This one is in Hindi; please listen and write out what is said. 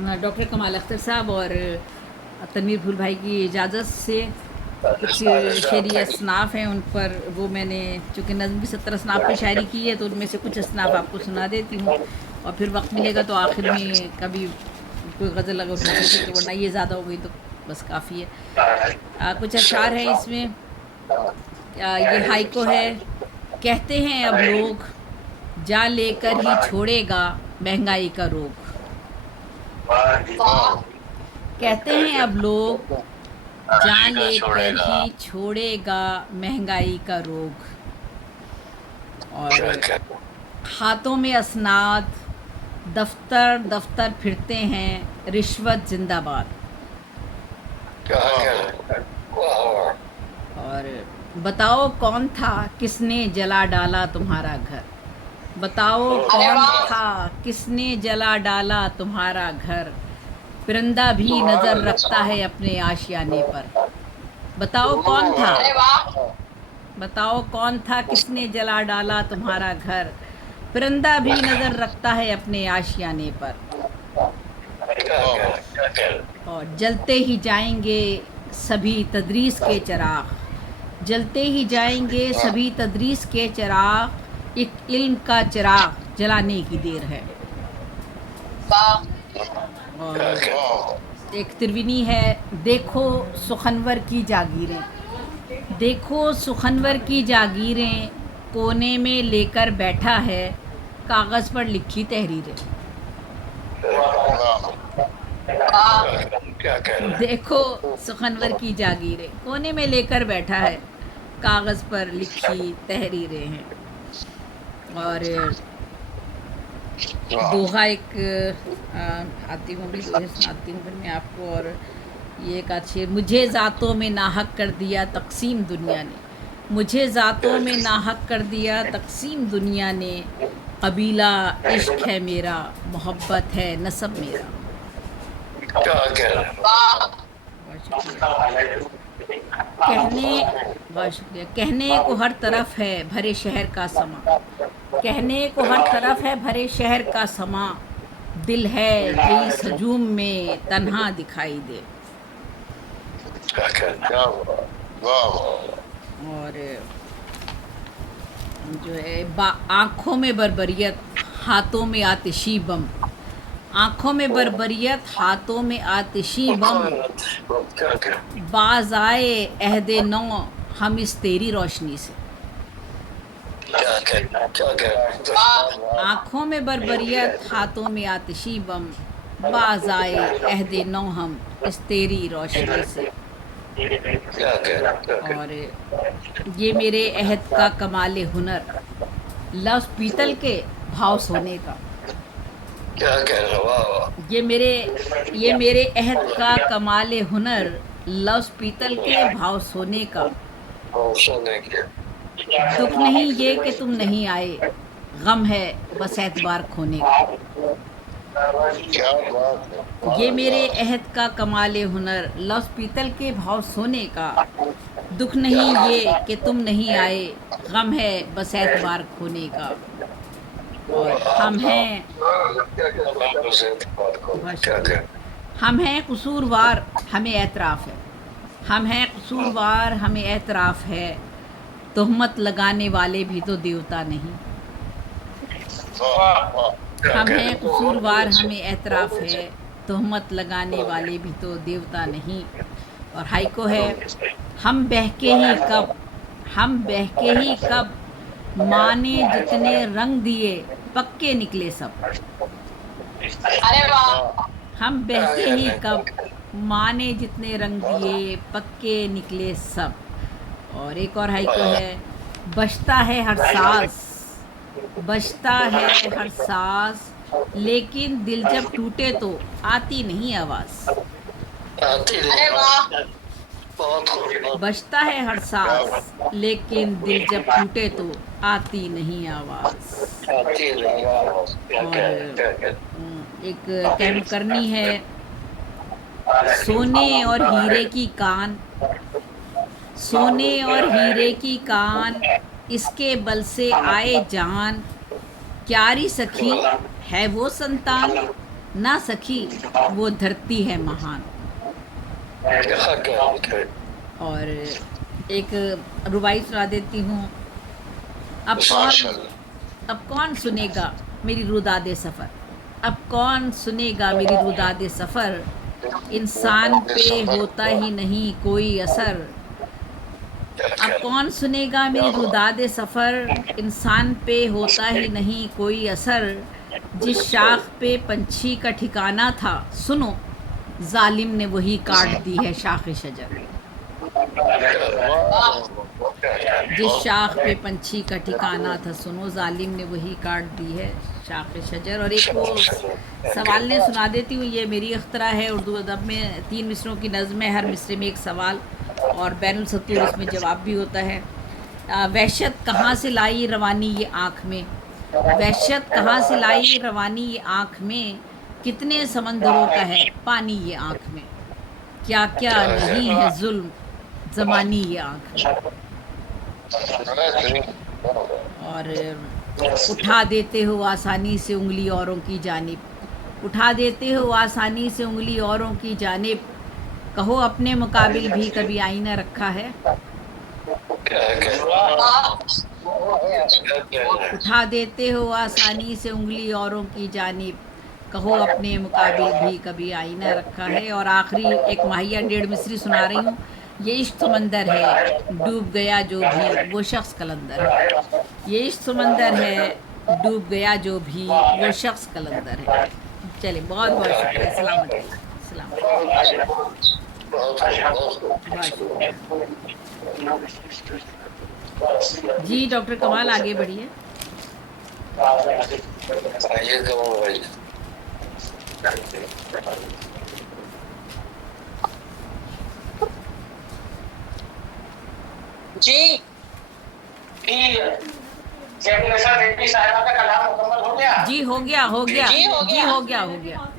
डॉक्टर कमाल अख्तर साहब और तनवीर फूल भाई की इजाज़त से कुछ शेरी असनाफ़ हैं, उन पर वो मैंने चूँकि नज़्म भी 70 असनाफ़ पे शायरी की है, तो उनमें से कुछ असनाफ़ आपको सुना देती हूँ और फिर वक्त मिलेगा तो आखिर में कभी कोई गज़ल अगर हो सके तो, वरना ये ज़्यादा हो गई तो बस काफ़ी है। कुछ अशार हैं इसमें। ये हाइको है। कहते हैं अब लोग जा लेकर ही छोड़ेगा महंगाई का रोग। कहते हैं अब लोग जान लेकर ही छोड़ेगा महंगाई का रोग। और हाथों में असनाद, दफ्तर दफ्तर फिरते हैं, रिश्वत जिंदाबाद। और बताओ कौन था किसने जला डाला तुम्हारा घर। बताओ कौन था किसने जला डाला तुम्हारा घर। परिंदा भी नज़र रखता है अपने आशियाने पर। बताओ कौन था, बताओ कौन था किसने जला डाला तुम्हारा घर। परिंदा भी नज़र रखता है अपने आशियाने पर। और जलते ही जाएंगे सभी तदरीस के चिराग। जलते ही जाएंगे सभी तदरीस के चिराग। एक इल्म का चिराग जलाने की देर है। और एक तिरविनी है। देखो सुखनवर की जागीरें, देखो सुखनवर की जागीरें, कोने में लेकर बैठा है कागज़ पर लिखी तहरीरें। देखो सुखनवर की जागीरें, कोने में लेकर बैठा है कागज़ पर लिखी तहरीरें हैं। और दोहा एक आती हूँ, अभी दोहे सुनाती हूँ फिर मैं आपको। और ये एक अच्छी, मुझे ज़ातों में नाहक कर दिया तकसीम दुनिया ने। मुझे ज़ातों में नाहक कर दिया तकसीम दुनिया ने। कबीला इश्क है मेरा, मोहब्बत है नसब मेरा। कहने, बहुत शुक्रिया। कहने को हर तरफ है भरे शहर का समा। कहने को हर तरफ है भरे शहर का समा। दिल है कि इस हजूम में तन्हा दिखाई दे। और जो है आँखों में बर्बरियत, हाथों में आतिशी बम। आँखों में बर्बरियत, हाथों में आतिशी बम। बाज आए अहदे नौ हम इस तेरी रोशनी से। आँखों में बर्बरियत, हाथों में आतिशी बम। बाज आए अहदे नौ हम इस तेरी रोशनी से। और ये मेरे अहद का कमाले हुनर, लफ्ज़ पीतल के भाव सोने का। ये मेरे अहद का कमाले हुनर, लफ्ज़ पीतल के भाव सोने का। दुख नहीं ये कि तुम नहीं आए, गम है बस एतबार खोने का। ये मेरे अहद का कमाले हुनर, लफ्ज़ पीतल के भाव सोने का। दुख नहीं ये कि तुम नहीं आए, गम है बस एतबार खोने का। और हम हैं कसूरवार, हमें एतराफ़ है। हम हैं कसूरवार, हमें एतराफ़ है। तोहमत लगाने वाले भी तो देवता नहीं। हम हैं कसूरवार, हमें एतराफ़ है। तोहमत लगाने वाले भी तो देवता नहीं। और हाइको है। हम बहके ही कब, हम बहके ही कब, माँ ने जितने रंग दिए पक्के निकले सब। हम बहके ही कब, माँ ने जितने रंग दिए पक्के निकले सब। और एक और हाइको है। बजता है हर सांस, बजता है हर सांस, लेकिन दिल जब टूटे तो आती नहीं आवाज़। बजता है हर सांस, लेकिन दिल जब टूटे तो आती नहीं आवाज़। और एक कैम करनी है। सोने और हीरे की कान, सोने और हीरे की कान, इसके बल से आए जान। क्यारी सखी है वो संतान, ना सखी वो धरती है महान। और एक रुबाई सुना देती हूँ। अब कौन अब कौन सुनेगा मेरी रुदादे सफ़र, अब कौन सुनेगा मेरी रुदादे सफ़र, इंसान पे होता ही नहीं कोई असर। अब कौन सुनेगा मेरी रुदादे सफ़र, इंसान पे होता ही नहीं कोई असर। जिस शाख पे पंछी का ठिकाना था, सुनो जालिम ने वही काट दी है शाख शजर। जिस शाख पे पंछी का ठिकाना था, सुनो जालिम ने वही काट दी है शाख शजर। और एक वो सवाल ने सुना देती हूँ, ये मेरी अख्तरा है। उर्दू अदब में 3 मिसरों की नज़्म है, हर मिसरे में एक सवाल और बैनुल सतूर इसमें जवाब भी होता है। वहशत कहाँ से लाई रवानी ये आँख में, वहशत कहाँ से लाई रवानी ये आँख में, कितने समंदरों का है पानी ये आँख में, क्या क्या नहीं है जुल्म ज़मानी ये आँख में। और उठा देते हो आसानी से उंगली औरों की जानिब, उठा देते हो आसानी से उंगली औरों की जानिब, कहो अपने मुकाबिल भी कभी आईना रखा है। उठा देते हो आसानी से उंगली औरों की जानिब, कहो अपने मुकाबिल भी कभी आईना रखा है। और आखिरी एक माहिया 1.5 मिसरी सुना रही हूँ। ये इश्क समंदर है डूब गया जो भी वो शख्स कलंदर है, ये इश्क समंदर है डूब गया जो भी वो शख्स कलंदर है। चलिए बहुत बहुत शुक्रिया। सलामत रहिए। सलामत। जी डॉक्टर कमाल आगे बढ़िए। जी जयपुर देवी साहिबा का कलाम मुकम्मल हो गया। जी हो गया, हो गया, जी हो जी गया। हो गया, हो गया।